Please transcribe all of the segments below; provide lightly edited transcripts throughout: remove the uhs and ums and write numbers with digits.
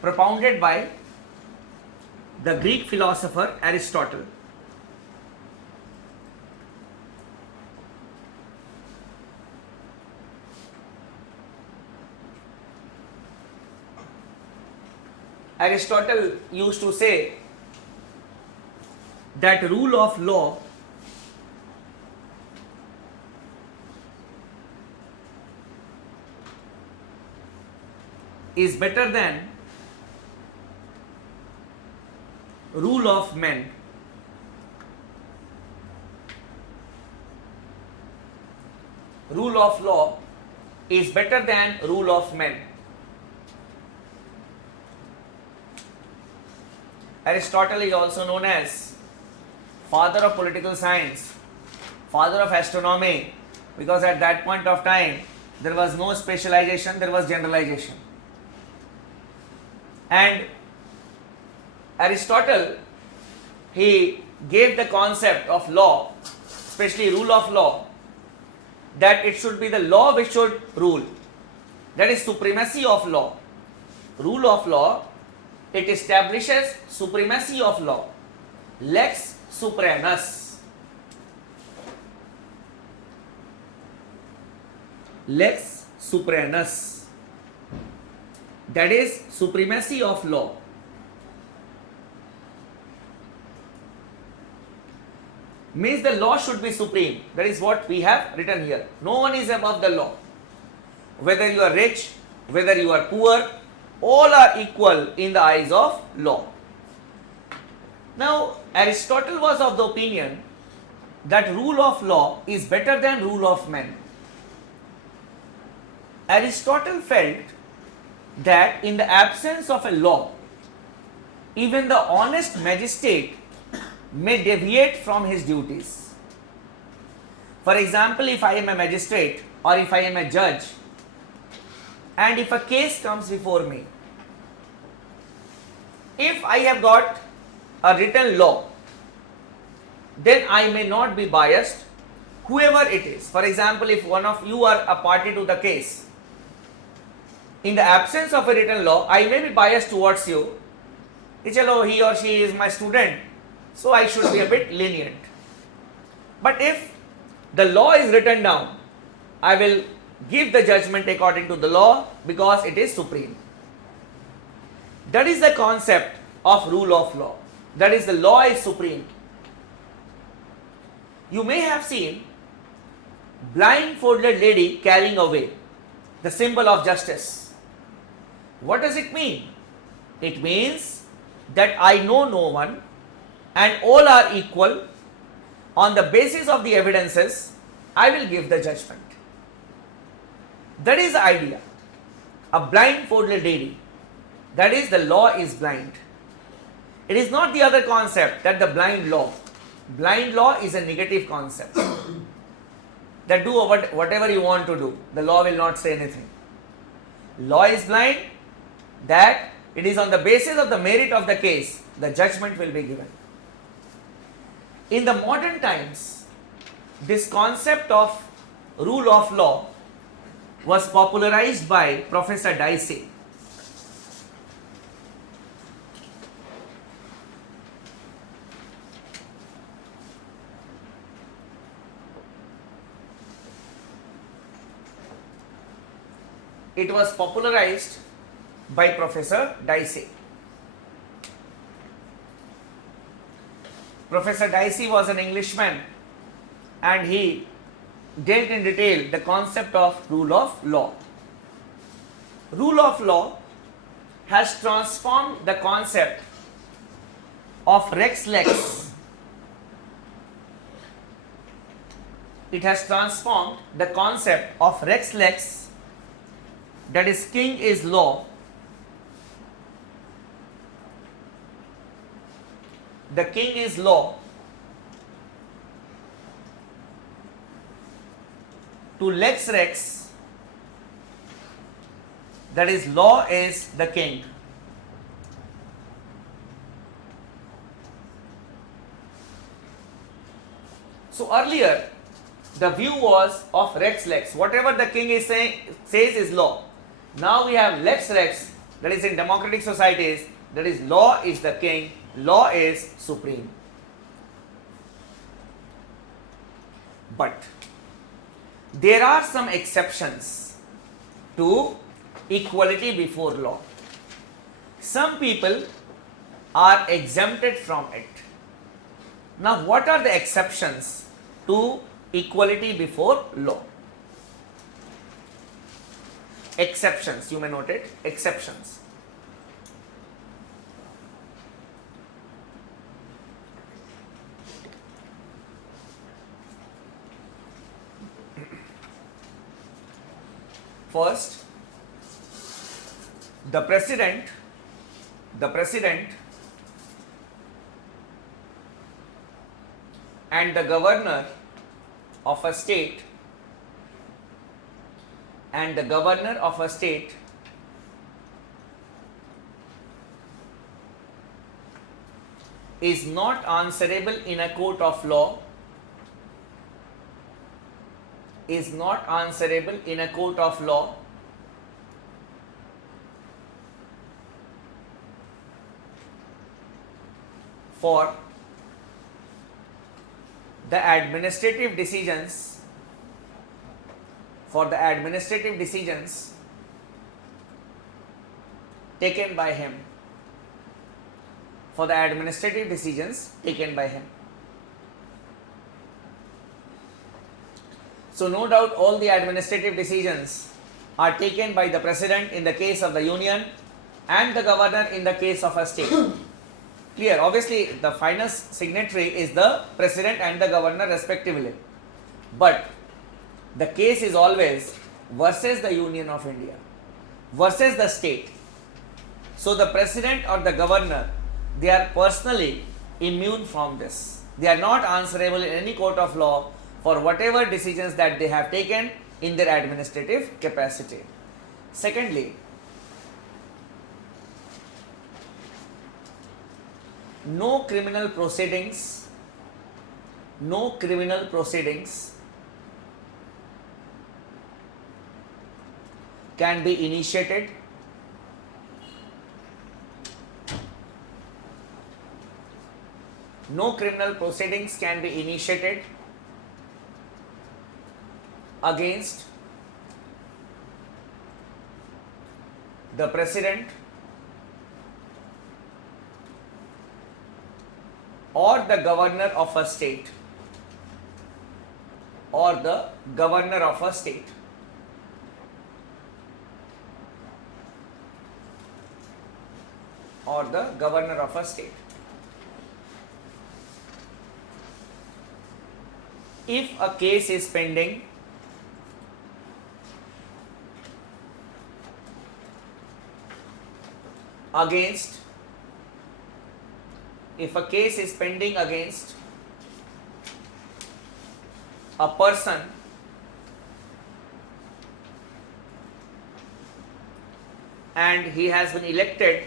propounded by the Greek philosopher Aristotle. Aristotle used to say that rule of law is better than rule of men. Rule of law is better than rule of men. Aristotle is also known as father of political science, father of astronomy, because at that point of time there was no specialization, there was generalization. And Aristotle, he gave the concept of law, especially rule of law, that it should be the law which should rule. That is supremacy of law. Rule of law, it establishes supremacy of law. Lex supramus. Lex supramus. That is supremacy of law. Means the law should be supreme. That is what we have written here. No one is above the law. Whether you are rich, whether you are poor, all are equal in the eyes of law. Now, Aristotle was of the opinion that rule of law is better than rule of men. Aristotle felt that in the absence of a law, even the honest magistrate may deviate from his duties. For example, if I am a magistrate or if I am a judge, and if a case comes before me, if I have got a written law, then I may not be biased, whoever it is. For example, if one of you are a party to the case, in the absence of a written law, I may be biased towards you. Chalo, he or she is my student, so I should be a bit lenient. But if the law is written down, I will give the judgment according to the law because it is supreme. That is the concept of rule of law. That is, the law is supreme. You may have seen blindfolded lady carrying away, the symbol of justice. What does it mean? It means that I know no one and all are equal. On the basis of the evidences, I will give the judgment. That is the idea. A blindfolded lady. That is, the law is blind. It is not the other concept that the blind law. Blind law is a negative concept. That do whatever you want to do. The law will not say anything. Law is blind, that it is on the basis of the merit of the case, the judgment will be given. In the modern times, this concept of rule of law was popularized by Professor Dicey. It was popularized by Professor Dicey. Professor Dicey was an Englishman and he dealt in detail the concept of rule of law. Rule of law has transformed the concept of res lex. It has transformed the concept of res lex, that is, king is law. The king is law, to lex rex, that is, law is the king. So earlier the view was of rex lex, whatever the king is saying says is law. Now we have lex rex, that is in democratic societies, that is law is the king, law is supreme. But there are some exceptions to equality before law. Some people are exempted from it. Now, what are the exceptions to equality before law? Exceptions, you may note it, exceptions. First, the president and the governor of a state is not answerable in a court of law, for the administrative decisions taken by him. So no doubt all the administrative decisions are taken by the president in the case of the union and the governor in the case of a state. Clear? Obviously the final signatory is the president and the governor respectively, but the case is always versus the Union of India, versus the state. So the president or the governor, they are personally immune from this. They are not answerable in any court of law for whatever decisions that they have taken in their administrative capacity. Secondly, no criminal proceedings can be initiated against the president or the governor of a state, If a case is pending against a person and he has been elected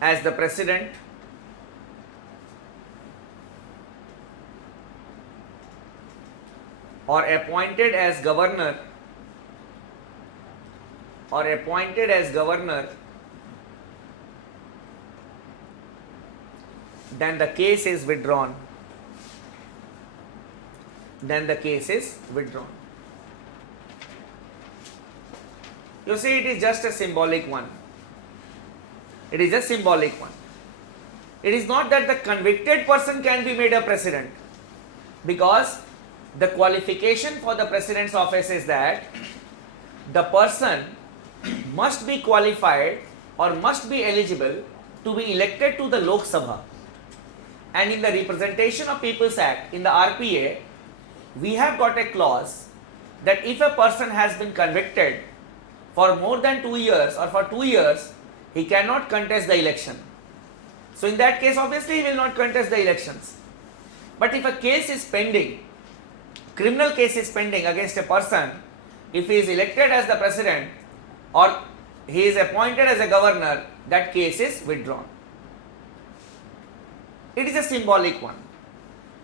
as the president or appointed as governor, then the case is withdrawn. You see, it is just a symbolic one. It is not that the convicted person can be made a president, because the qualification for the president's office is that the person must be qualified or must be eligible to be elected to the Lok Sabha. And in the Representation of People's Act, in the RPA, we have got a clause that if a person has been convicted for more than 2 years or for 2 years, he cannot contest the election. So in that case, obviously he will not contest the elections. But if a case is pending, criminal case is pending against a person, if he is elected as the president or he is appointed as a governor, that case is withdrawn. It is a symbolic one,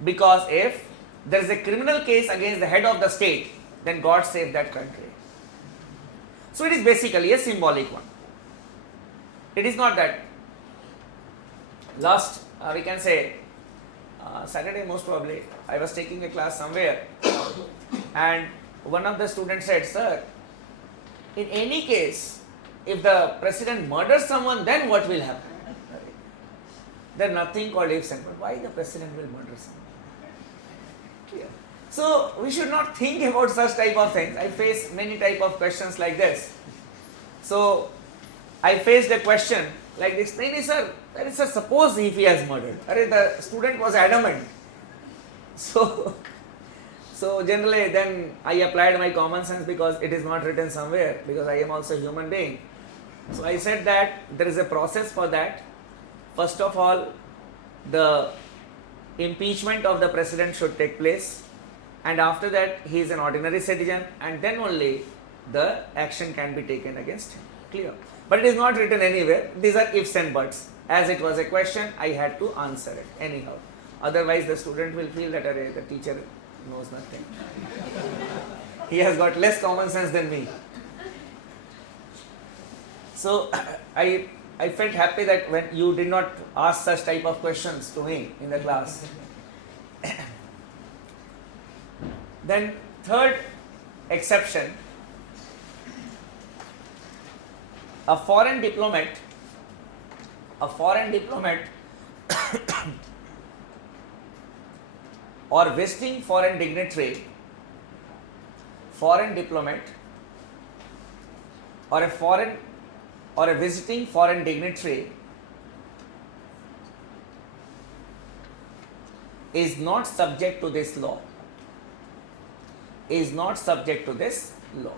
because if there is a criminal case against the head of the state, then God save that country. So it is basically a symbolic one. It is not that. Last, we can say, Saturday most probably, I was taking a class somewhere and one of the students said, sir, in any case, if the president murders someone, then what will happen? There is nothing called ifs and buts. Why the president will murder someone? Clear. So we should not think about such type of things. I face many type of questions like this. So I faced a question like this. No, sir, suppose if he has murdered. The student was adamant. So generally then I applied my common sense, because it is not written somewhere, because I am also a human being. So I said that there is a process for that. First of all, the impeachment of the president should take place, and after that he is an ordinary citizen, and then only the action can be taken against him. Clear? But it is not written anywhere. These are ifs and buts. As it was a question, I had to answer it anyhow. Otherwise the student will feel that the teacher knows nothing. He has got less common sense than me. So I felt happy that when you did not ask such type of questions to me in the class. Then third exception, a foreign diplomat or visiting foreign dignitary, foreign diplomat or a visiting foreign dignitary is not subject to this law. Is not subject to this law.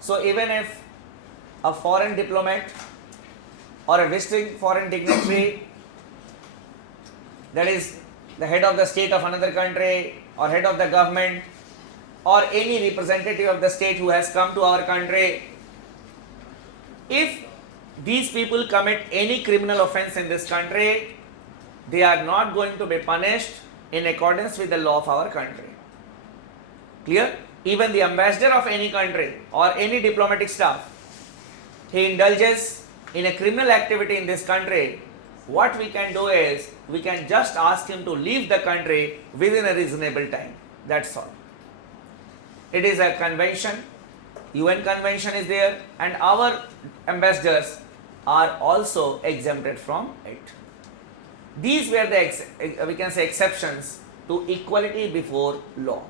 So even if a foreign diplomat or a visiting foreign dignitary, that is the head of the state of another country or head of the government or any representative of the state who has come to our country, if these people commit any criminal offense in this country, they are not going to be punished in accordance with the law of our country. Clear? Even the ambassador of any country or any diplomatic staff, he indulges in a criminal activity in this country, what we can do is, we can just ask him to leave the country within a reasonable time. That's all. It is a convention, UN convention is there, and our ambassadors are also exempted from it. These were the, we can say, exceptions to equality before law.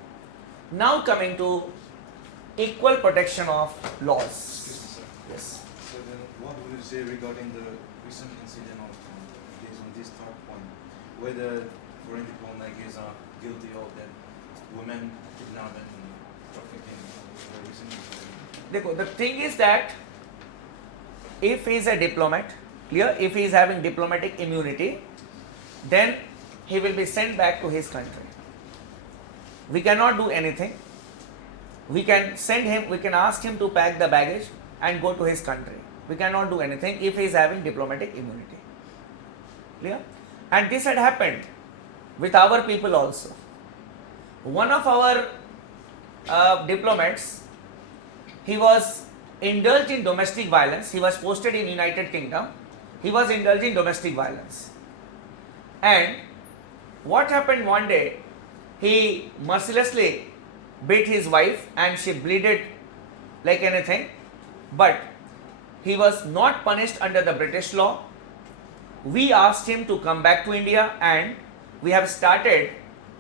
Now coming to equal protection of laws. Excuse me, sir. Yes. So then what would you say regarding the recent incident of based on this third point, whether foreign diplomat is guilty of that women kidnapping and trafficking, the recent incident? The thing is that if he is a diplomat, clear, if he is having diplomatic immunity, then he will be sent back to his country. We cannot do anything. We can send him, we can ask him to pack the baggage and go to his country. We cannot do anything if he is having diplomatic immunity. Clear? And this had happened with our people also. One of our diplomats, he was indulged in domestic violence. He was posted in United Kingdom. He was indulged in domestic violence. And what happened one day, he mercilessly beat his wife and she bleeded like anything, but he was not punished under the British law. We asked him to come back to India and we have started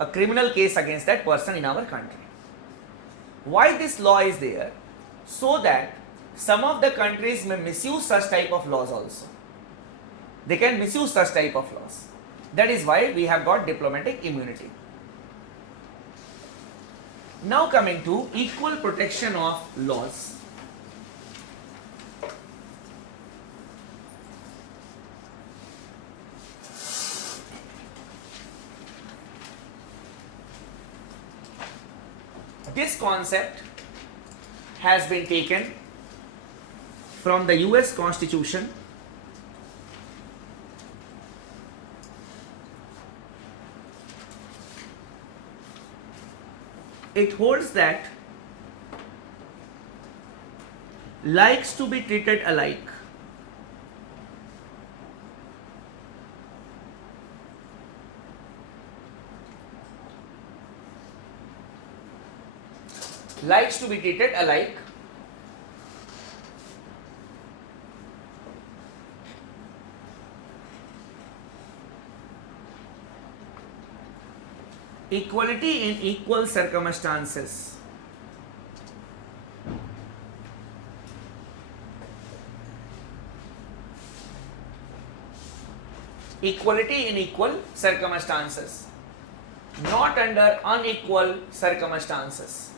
a criminal case against that person in our country. Why this law is there? So that some of the countries may misuse such type of laws also. They can misuse such type of laws. That is why we have got diplomatic immunity. Now coming to equal protection of laws. This concept has been taken from the US Constitution, it holds that likes to be treated alike. Likes to be treated alike. Equality in equal circumstances. Equality in equal circumstances, not under unequal circumstances.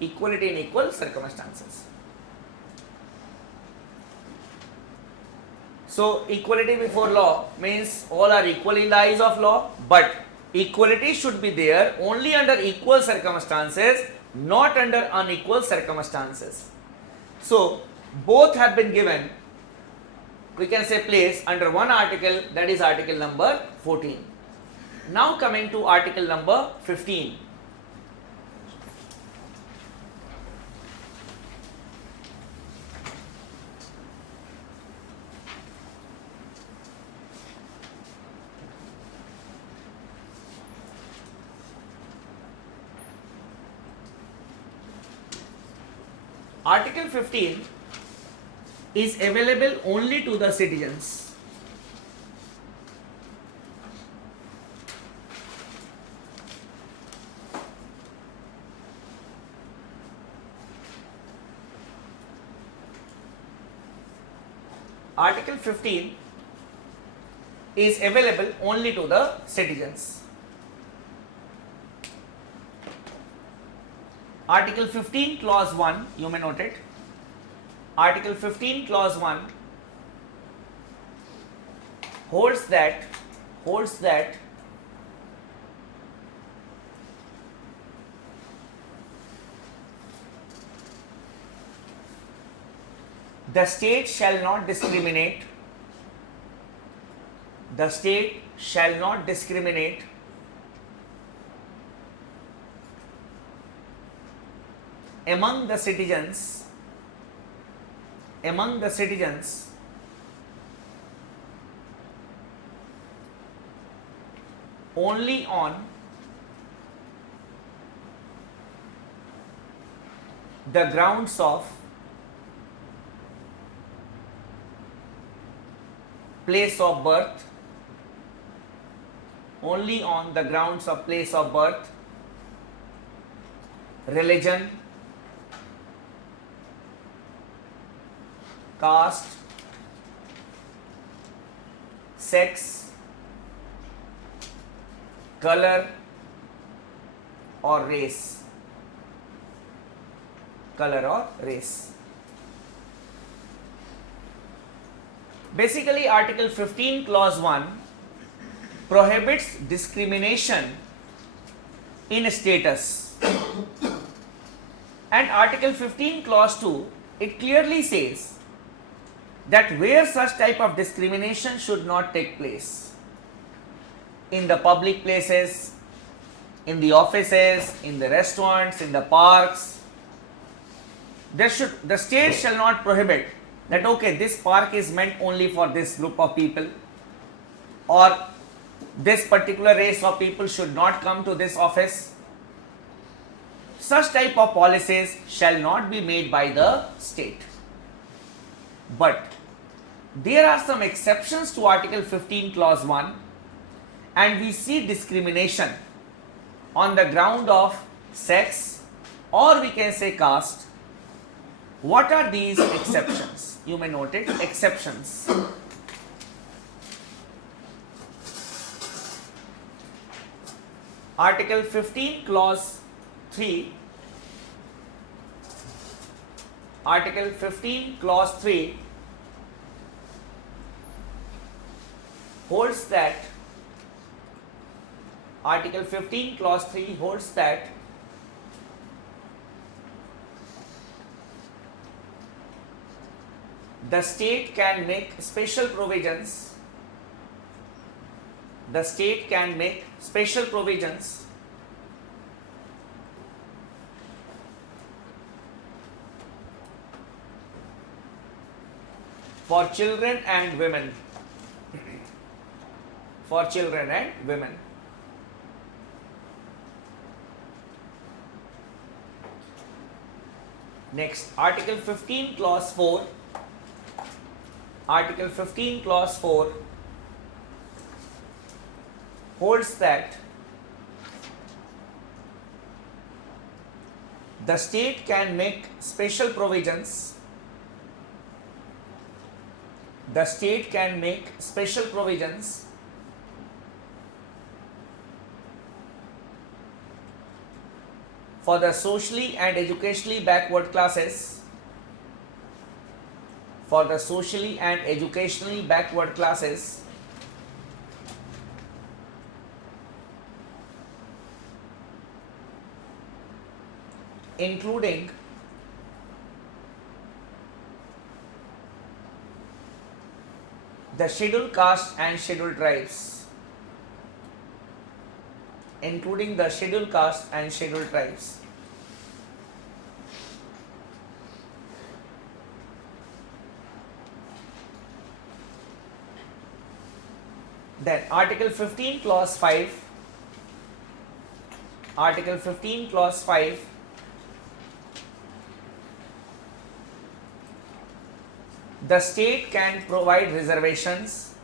Equality in equal circumstances. So, equality before law means all are equal in the eyes of law, but equality should be there only under equal circumstances, not under unequal circumstances. So, both have been given, we can say, placed under one article, that is article number 14. Now coming to article number 15. Article 15 is available only to the citizens. Article 15 is available only to the citizens. Article 15 clause 1, you may note it. Article 15 clause 1 holds that the state shall not discriminate among the citizens only on the grounds of place of birth, only on the grounds of place of birth, religion, caste, sex, color or race. Basically, Article 15 clause 1 prohibits discrimination in status, and Article 15 clause 2, it clearly says that where such type of discrimination should not take place, in the public places, in the offices, in the restaurants, in the parks, the state shall not prohibit that, okay, this park is meant only for this group of people, or this particular race of people should not come to this office. Such type of policies shall not be made by the state. But there are some exceptions to Article 15 clause 1, and we see discrimination on the ground of sex, or we can say caste. What are these exceptions? You may note it, exceptions. Article 15 clause 3, Article 15 clause 3 holds that Article 15 clause 3 holds that the state can make special provisions, the state can make special provisions for children and women, for children and women. Next, Article 15 clause 4, Article 15 clause 4 holds that the state can make special provisions, the state can make special provisions for the socially and educationally backward classes, for the socially and educationally backward classes, including the scheduled caste and scheduled tribes, including the scheduled caste and scheduled tribes. Then Article 15 clause 5, Article 15 clause 5 the state can provide reservations,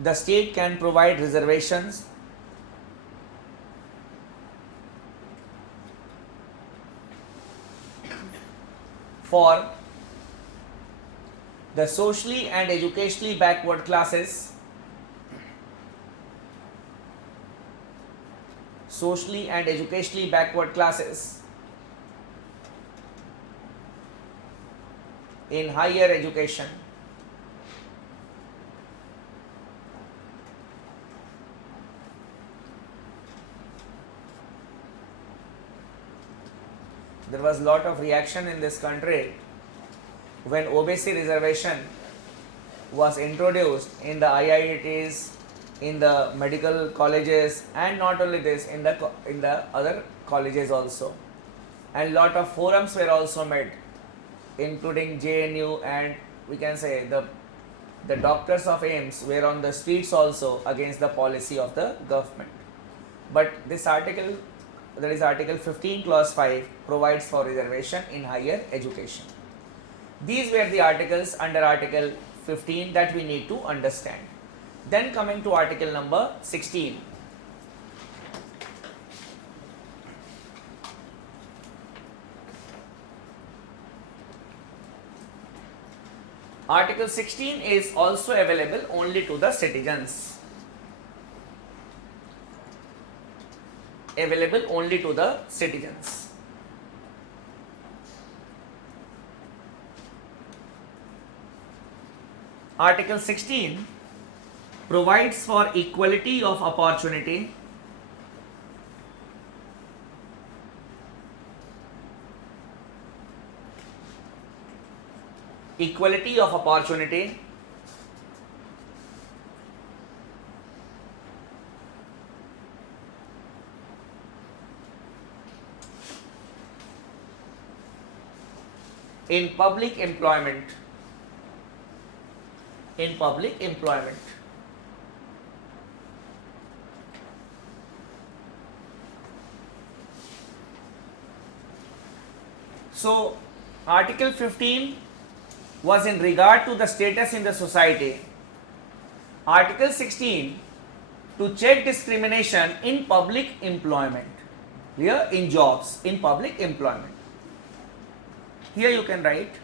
the state can provide reservations for the socially and educationally backward classes, socially and educationally backward classes in higher education. There was a lot of reaction in this country when OBC reservation was introduced in the IITs, in the medical colleges, and not only this, in the other colleges also. And lot of forums were also made, including JNU, and we can say the doctors of AIMS were on the streets also against the policy of the government. But this article, that is Article 15 clause 5, provides for reservation in higher education. These were the articles under Article 15 that we need to understand. Then coming to Article number 16. Article 16 is also available only to the citizens. Available only to the citizens. Article 16 provides for equality of opportunity, equality of opportunity in public employment, in public employment. So Article 15 was in regard to the status in the society. Article 16 to check discrimination in public employment. Here in jobs, in public employment. Here you can write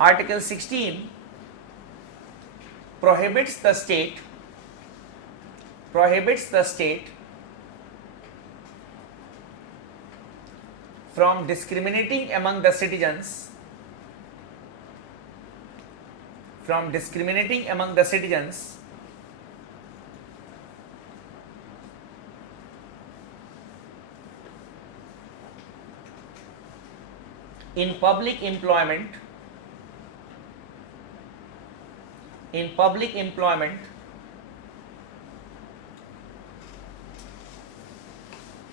Article 16 prohibits the state from discriminating among the citizens in public employment,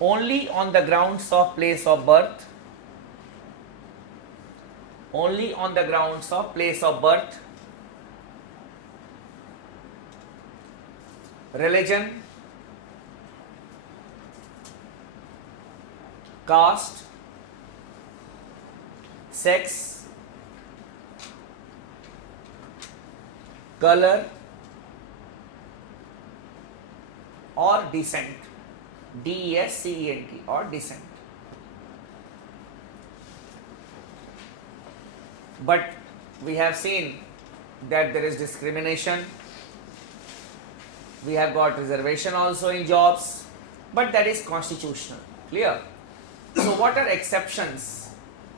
only on the grounds of place of birth, only on the grounds of place of birth, religion, caste, sex, color, or descent, DESCENT, or descent. But we have seen that there is discrimination, we have got reservation also in jobs, but that is constitutional. Clear? So what are exceptions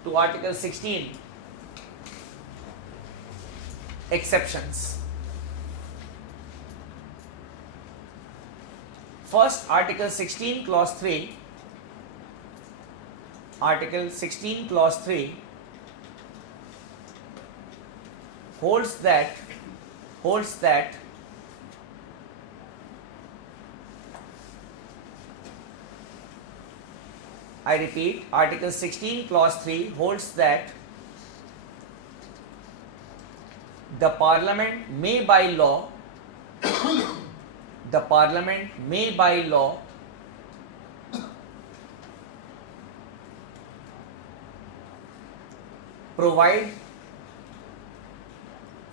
to Article 16? Exceptions. First, Article 16 Clause 3, Article 16 Clause 3 holds that I repeat, Article 16 Clause 3 holds that the Parliament may by law provide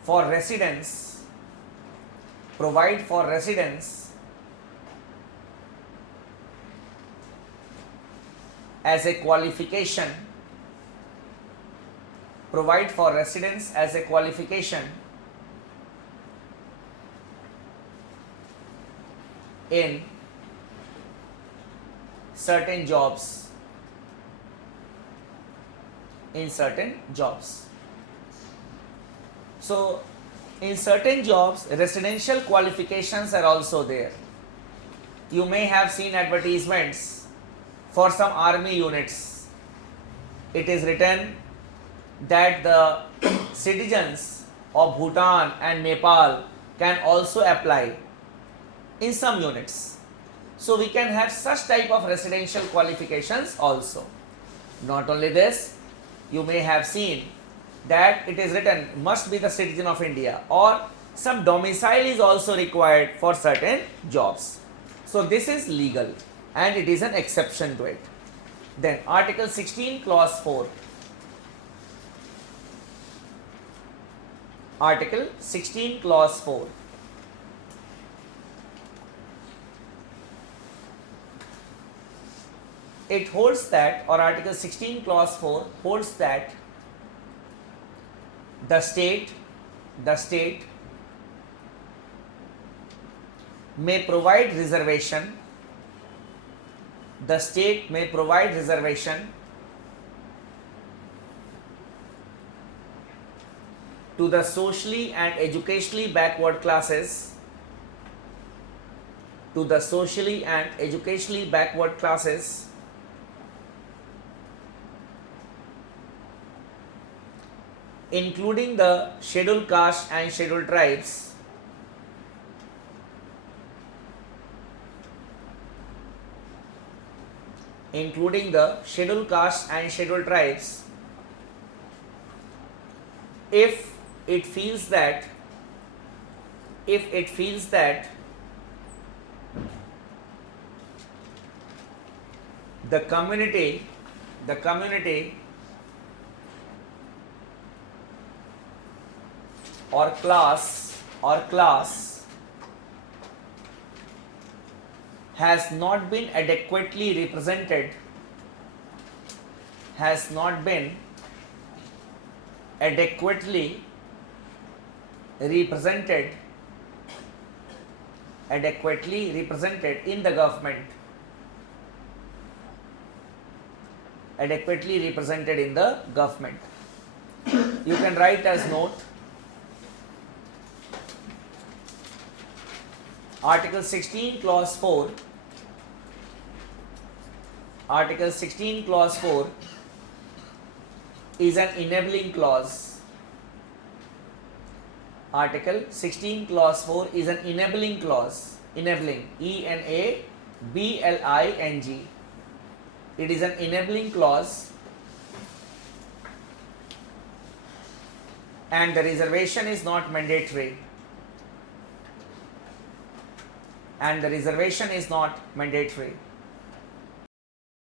for residence as a qualification, in certain jobs, So, in certain jobs, residential qualifications are also there. You may have seen advertisements for some army units. It is written that the citizens of Bhutan and Nepal can also apply in some units. So we can have such type of residential qualifications also. Not only this, you may have seen that it is written must be the citizen of India, or some domicile is also required for certain jobs. So this is legal and it is an exception to it. Then Article 16 Clause 4. Article 16 Clause 4. It holds that, or Article 16 Clause 4 holds that the state may provide reservation, to the socially and educationally backward classes, including the scheduled caste and scheduled tribes, if it feels that the community or class has not been adequately represented in the government, you can write as note Article 16 Clause 4. Article 16 Clause 4 is an enabling clause. Article 16 clause 4 is an enabling clause. Enabling, ENABLING. It is an enabling clause, and the reservation is not mandatory. And the reservation is not mandatory.